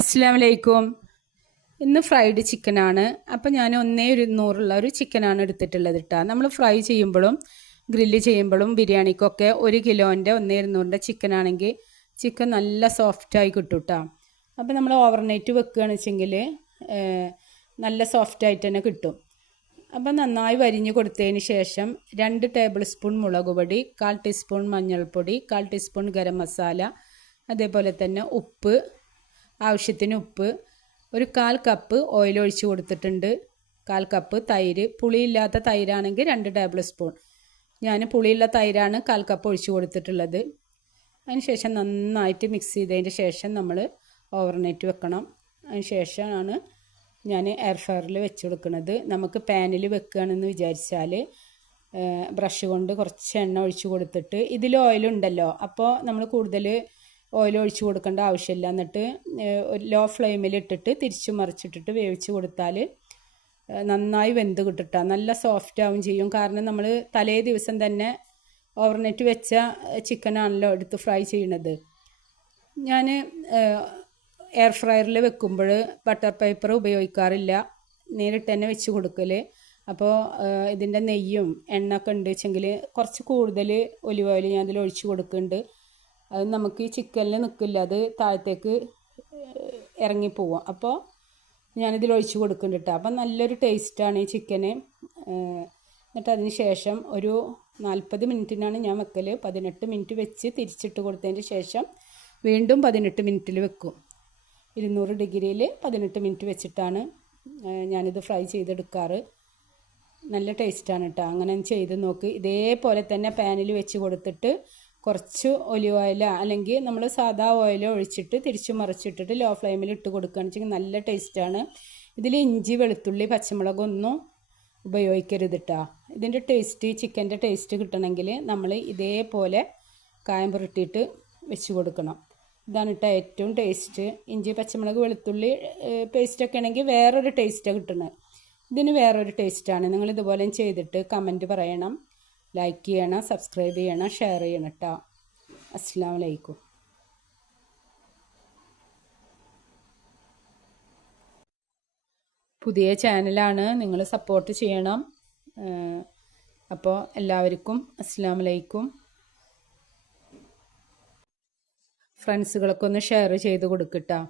അസ്സലാമു അലൈക്കും. ഇന്ന് ഫ്രൈഡ് ചിക്കനാണ്. അപ്പോൾ ഞാൻ 1/2 ഒരു ചിക്കനാണ് എടുത്തിട്ടുള്ളത് കേട്ടോ. നമ്മൾ ഫ്രൈ ചെയ്യുമ്പോഴും ഗ്രില്ല് ചെയ്യുമ്പോഴും ബിരിയാണിക്കൊക്കെ 1 കിലോൻ്റെ 1/2 ചിക്കനാണെങ്കിൽ ചിക്കൻ നല്ല സോഫ്റ്റായി കിട്ടും കേട്ടോ. അപ്പോൾ നമ്മൾ ഓവർനൈറ്റ് വെക്കുകയാണെന്ന് വെച്ചെങ്കിൽ നല്ല സോഫ്റ്റായിട്ട് തന്നെ കിട്ടും. അപ്പോൾ നന്നായി വരിഞ്ഞ് കൊടുത്തതിന് ശേഷം 2 ടേബിൾ സ്പൂൺ മുളക് പൊടി, 1/4 ടീസ്പൂൺ മഞ്ഞൾപ്പൊടി, 1/4 ടീസ്പൂൺ ഗരം മസാല, അതേപോലെ തന്നെ ഉപ്പ്, ആവശ്യത്തിന് ഉപ്പ്, ഒരു 1/4 കപ്പ് ഓയിൽ ഒഴിച്ച് കൊടുത്തിട്ടുണ്ട്, 1/4 കപ്പ് തൈര്, പുളിയില്ലാത്ത തൈരാണെങ്കിൽ 2 ടേബിൾ സ്പൂൺ. ഞാൻ പുളിയുള്ള തൈരാണ് 1/4 കപ്പ് ഒഴിച്ച് കൊടുത്തിട്ടുള്ളത്. അതിന് ശേഷം നന്നായിട്ട് മിക്സ് ചെയ്തതിന് ശേഷം നമ്മൾ ഓവർനൈറ്റ് വെക്കണം. അതിന് ശേഷമാണ് ഞാൻ എയർ ഫ്രയറിൽ വെച്ച് കൊടുക്കുന്നത്. നമുക്ക് പാനിൽ വെക്കുകയാണെന്ന് വിചാരിച്ചാൽ ബ്രഷ് കൊണ്ട് കുറച്ച് എണ്ണ ഒഴിച്ച് കൊടുത്തിട്ട്, ഇതിൽ ഓയിലുണ്ടല്ലോ, അപ്പോൾ നമ്മൾ കൂടുതൽ ഓയിൽ ഒഴിച്ച് കൊടുക്കേണ്ട ആവശ്യമില്ല. എന്നിട്ട് ഒരു ലോ ഫ്ലെയിമിൽ ഇട്ടിട്ട് തിരിച്ചു മറിച്ചിട്ടിട്ട് വേവിച്ച് കൊടുത്താൽ നന്നായി വെന്ത് കിട്ടിട്ടാ നല്ല സോഫ്റ്റ് ആവും ചെയ്യും. കാരണം നമ്മൾ തലേ ദിവസം തന്നെ ഓവർനൈറ്റ് വെച്ച ചിക്കനാണല്ലോ എടുത്ത് ഫ്രൈ ചെയ്യണത്. ഞാൻ എയർ ഫ്രയറിൽ വെക്കുമ്പോൾ ബട്ടർ പേപ്പർ ഉപയോഗിക്കാറില്ല, നേരിട്ട് തന്നെ വെച്ച് കൊടുക്കൽ. അപ്പോൾ ഇതിൻ്റെ നെയ്യും എണ്ണയൊക്കെ ഉണ്ട് വെച്ചെങ്കിൽ കുറച്ച് കൂടുതൽ ഒലിവ് ഓയിൽ ഞാൻ അതിൽ ഒഴിച്ച് കൊടുക്കുന്നുണ്ട്. അത് നമുക്ക് ഈ ചിക്കനിൽ നിൽക്കില്ല, അത് താഴത്തേക്ക് ഇറങ്ങിപ്പോവും. അപ്പോൾ ഞാനിതിൽ ഒഴിച്ച് കൊടുക്കുന്നുണ്ട് കേട്ടോ. അപ്പം നല്ലൊരു ടേസ്റ്റാണ് ഈ ചിക്കന്. എന്നിട്ട് അതിന് ശേഷം ഒരു 40 മിനിറ്റിനാണ് ഞാൻ വെക്കൽ. 18 മിനിറ്റ് വെച്ച് തിരിച്ചിട്ട് കൊടുത്തതിന് ശേഷം വീണ്ടും 18 മിനിറ്റിൽ വെക്കും. 200 ഡിഗ്രിയിൽ 18 മിനിറ്റ് വെച്ചിട്ടാണ് ഞാനിത് ഫ്രൈ ചെയ്തെടുക്കാറ്. നല്ല ടേസ്റ്റാണ് കേട്ടോ. അങ്ങനെ ചെയ്ത് നോക്ക്. ഇതേപോലെ തന്നെ പാനിൽ വെച്ച് കൊടുത്തിട്ട് കുറച്ച് ഒലിവ് ഓയിലോ അല്ലെങ്കിൽ നമ്മൾ സാധാ ഓയിലോ ഒഴിച്ചിട്ട് തിരിച്ചു മറിച്ചിട്ടിട്ട് ലോ ഫ്ലെയിമിൽ ഇട്ട് കൊടുക്കുകയാണെന്ന് വെച്ചെങ്കിൽ നല്ല ടേസ്റ്റാണ്. ഇതിൽ ഇഞ്ചി, വെളുത്തുള്ളി, പച്ചമുളകൊന്നും ഉപയോഗിക്കരുത് കേട്ടോ. ഇതിൻ്റെ ടേസ്റ്റ്, ചിക്കൻ്റെ ടേസ്റ്റ് കിട്ടണമെങ്കിൽ നമ്മൾ ഇതേപോലെ കായം പുരട്ടിയിട്ട് വെച്ച് കൊടുക്കണം. ഇതാണ് കേട്ടോ ഏറ്റവും ടേസ്റ്റ്. ഇഞ്ചി, പച്ചമുളക്, വെളുത്തുള്ളി പേസ്റ്റൊക്കെ ആണെങ്കിൽ വേറൊരു ടേസ്റ്റാണ് കിട്ടുന്നത്. ഇതിന് വേറൊരു ടേസ്റ്റാണ്. നിങ്ങൾ ഇതുപോലെ ചെയ്തിട്ട് കമൻറ്റ് പറയണം, ലൈക്ക് ചെയ്യണം, സബ്സ്ക്രൈബ് ചെയ്യണം, ഷെയർ ചെയ്യണം കേട്ടോ. അസ്സലാമു അലൈക്കും. പുതിയ ചാനലാണ്, നിങ്ങൾ സപ്പോർട്ട് ചെയ്യണം. അപ്പോൾ എല്ലാവർക്കും അസ്സലാമു അലൈക്കും. ഫ്രണ്ട്സുകൾക്കൊന്ന് ഷെയർ ചെയ്ത് കൊടുക്കട്ടോ.